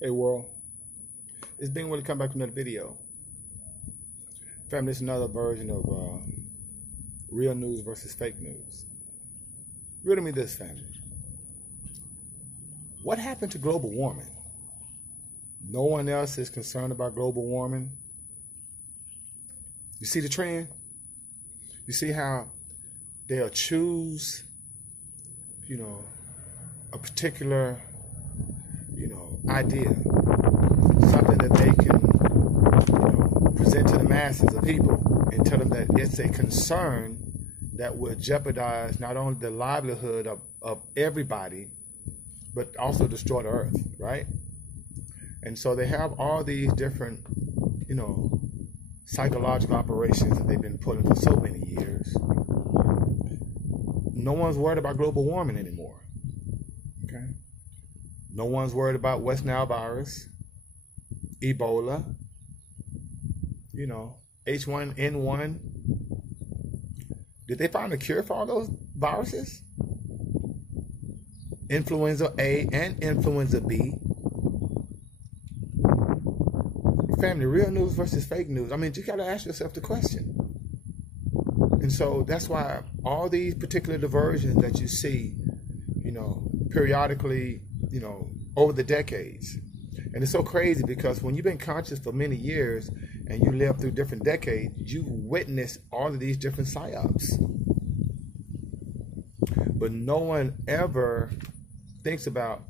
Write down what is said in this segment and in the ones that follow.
Hey world, it's Bing Willie come back with another video. Family, it's another version of real news versus fake news. Riddle me this, family. What happened to global warming? No one else is concerned about global warming. You see the trend? You see how they'll choose, a particular, idea, something that they can present to the masses of people and tell them that it's a concern that would jeopardize not only the livelihood of everybody, but also destroy the earth, right? And so they have all these different, psychological operations that they've been pulling for so many years. No one's worried about global warming anymore, okay? No one's worried about West Nile virus, Ebola, H1N1. Did they find a cure for all those viruses? Influenza A and influenza B. Family, real news versus fake news. I mean, you got to ask yourself the question. And so that's why all these particular diversions that you see, periodically, over the decades. And it's so crazy because when you've been conscious for many years and you live through different decades, you witness all of these different psyops. But no one ever thinks about,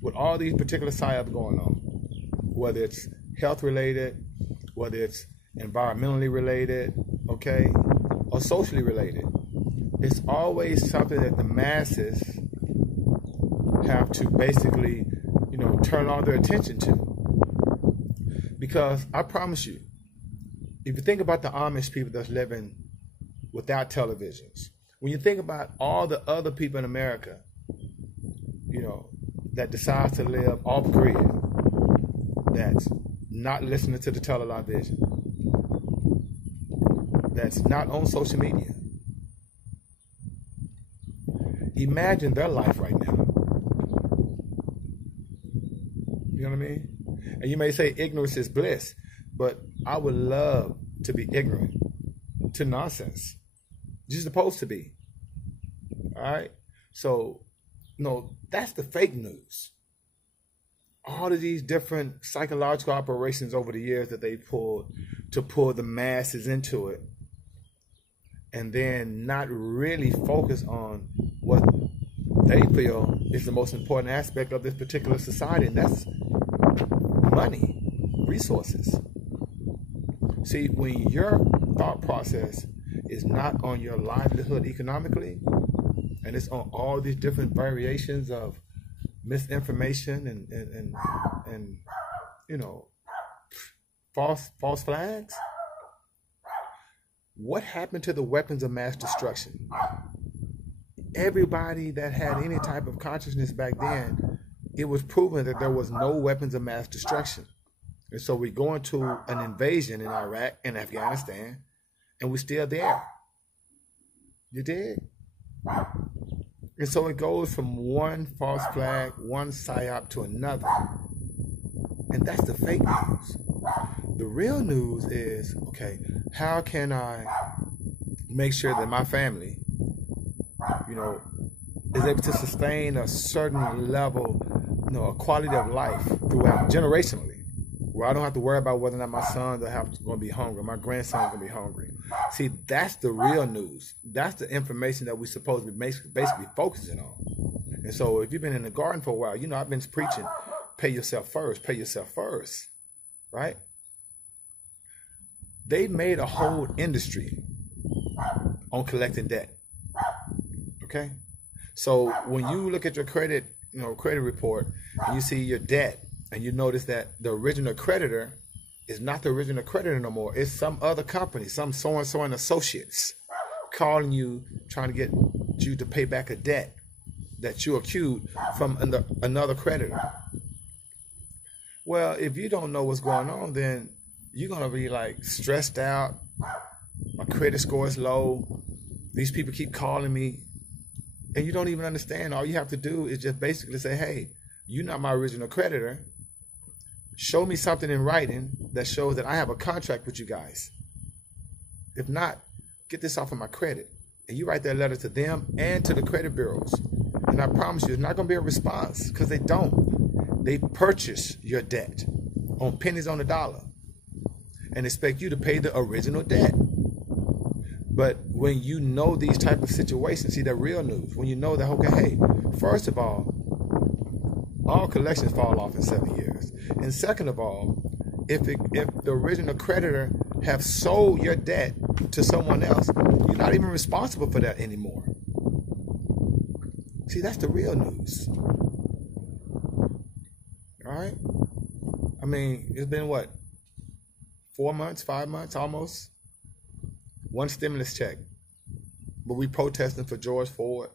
with all these particular psyops going on, whether it's health related, whether it's environmentally related, or socially related, it's always something that the masses have to basically, turn all their attention to. Because I promise you, if you think about the Amish people that's living without televisions, when you think about all the other people in America, that decide to live off grid, that's not listening to the television, that's not on social media. Imagine their life right now. You know what I mean? And you may say ignorance is bliss, but I would love to be ignorant to nonsense. You're supposed to be. All right? So, that's the fake news. All of these different psychological operations over the years that they pulled to pull the masses into it, and then not really focus on what they feel is the most important aspect of this particular society, and that's money, resources. See, when your thought process is not on your livelihood economically, and it's on all these different variations of misinformation and false flags. What happened to the weapons of mass destruction? Everybody that had any type of consciousness back then, it was proven that there was no weapons of mass destruction. And so we go into an invasion in Iraq and Afghanistan, and we're still there. You did? And so it goes from one false flag, one psyop to another. And that's the fake news. The real news is, how can I make sure that my family, is able to sustain a certain level, a quality of life throughout generationally, where I don't have to worry about whether or not my sons are going to be hungry, my grandsons are going to be hungry. See, that's the real news. That's the information that we're supposed to be basically focusing on. And so if you've been in the garden for a while, I've been preaching, pay yourself first, right? They made a whole industry on collecting debt. Okay? So when you look at your credit report and you see your debt and you notice that the original creditor is not the original creditor no more. It's some other company, some so-and-so and associates calling you, trying to get you to pay back a debt that you accrued from another creditor. Well, if you don't know what's going on, then you're going to be like stressed out. My credit score is low. These people keep calling me. And you don't even understand. All you have to do is just basically say, hey, you're not my original creditor. Show me something in writing that shows that I have a contract with you guys. If not, get this off of my credit. And you write that letter to them and to the credit bureaus. And I promise you, it's not going to be a response, because they don't. They purchase your debt on pennies on the dollar and expect you to pay the original debt. But when you know these type of situations, see, the real news, when you know that, okay, hey, first of all collections fall off in 7 years. And second of all, if the original creditor have sold your debt to someone else, you're not even responsible for that anymore. See, that's the real news. All right? I mean, it's been what? 4 months, 5 months almost? One stimulus check. But we protesting for George Floyd.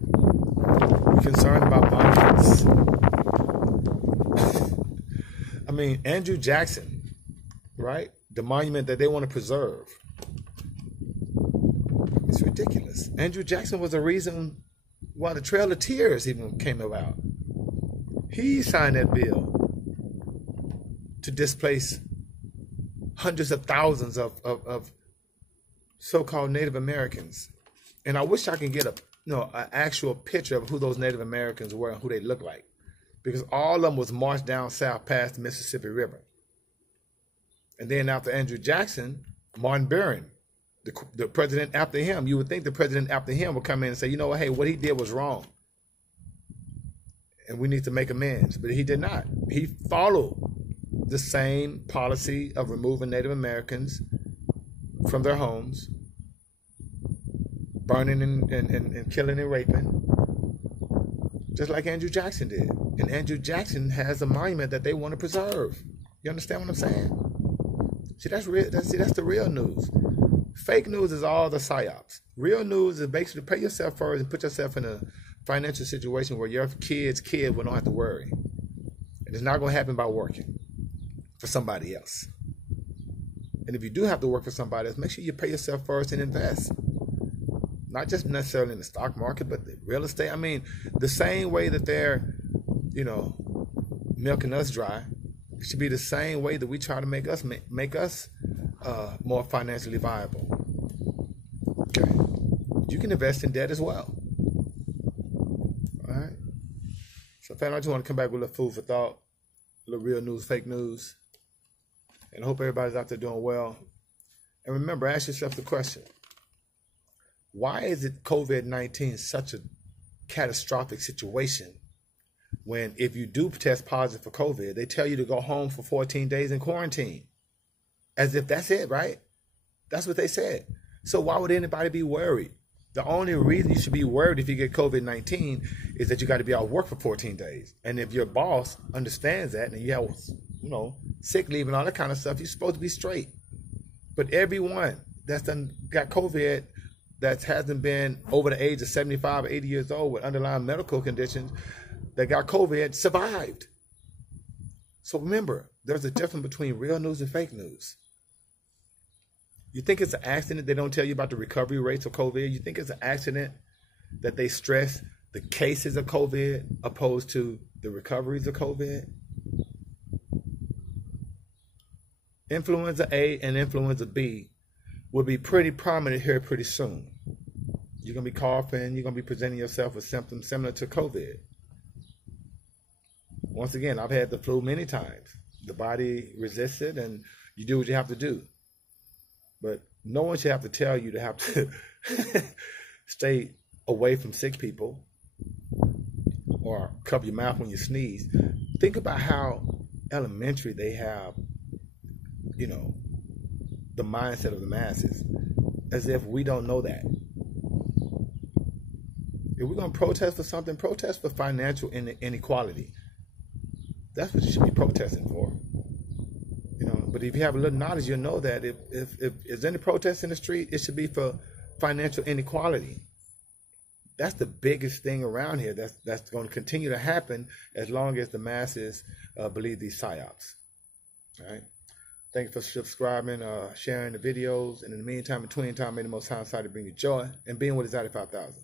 We're concerned about monuments. I mean, Andrew Jackson, right? The monument that they want to preserve. It's ridiculous. Andrew Jackson was the reason why the Trail of Tears even came about. He signed that bill to displace hundreds of thousands of so-called Native Americans. And I wish I could get an actual picture of who those Native Americans were and who they look like. Because all of them was marched down south past the Mississippi River. And then after Andrew Jackson, Martin Barron, the president after him, you would think the president after him would come in and say, you know what, hey, what he did was wrong. And we need to make amends. But he did not. He followed the same policy of removing Native Americans from their homes, burning and killing and raping, just like Andrew Jackson did. And Andrew Jackson has a monument that they want to preserve. You understand what I'm saying? See, that's real. That's the real news. Fake news is all the psyops. Real news is basically pay yourself first and put yourself in a financial situation where your kid will not have to worry. And it's not going to happen by working for somebody else. And if you do have to work for somebody else, make sure you pay yourself first and invest. Not just necessarily in the stock market, but the real estate. I mean, the same way that they're, milking us dry, it should be the same way that we try to make us more financially viable. Okay, you can invest in debt as well. All right. So, family, I just want to come back with a little food for thought, a little real news, fake news, and I hope everybody's out there doing well. And remember, ask yourself the question: why is it COVID-19 such a catastrophic situation? When if you do test positive for COVID, they tell you to go home for 14 days in quarantine. As if that's it, right? That's what they said. So why would anybody be worried? The only reason you should be worried if you get COVID-19 is that you got to be out of work for 14 days. And if your boss understands that and you have, sick leave and all that kind of stuff, you're supposed to be straight. But everyone that's got COVID that hasn't been over the age of 75 or 80 years old with underlying medical conditions that got COVID survived. So remember, there's a difference between real news and fake news. You think it's an accident they don't tell you about the recovery rates of COVID? You think it's an accident that they stress the cases of COVID opposed to the recoveries of COVID? Influenza A and influenza B will be pretty prominent here pretty soon. You're going to be coughing. You're going to be presenting yourself with symptoms similar to COVID. Once again, I've had the flu many times. The body resists it, and you do what you have to do. But no one should have to tell you to have to stay away from sick people or cover your mouth when you sneeze. Think about how elementary they have, the mindset of the masses, as if we don't know that. If we're going to protest for something, protest for financial inequality. That's what you should be protesting for. But if you have a little knowledge, you'll know that if there's any protest in the street, it should be for financial inequality. That's the biggest thing around here that's going to continue to happen as long as the masses believe these psyops. All right. Thank you for subscribing, sharing the videos. And in the meantime, between time, may the Most High Inside to bring you joy and being with Exotic 5000.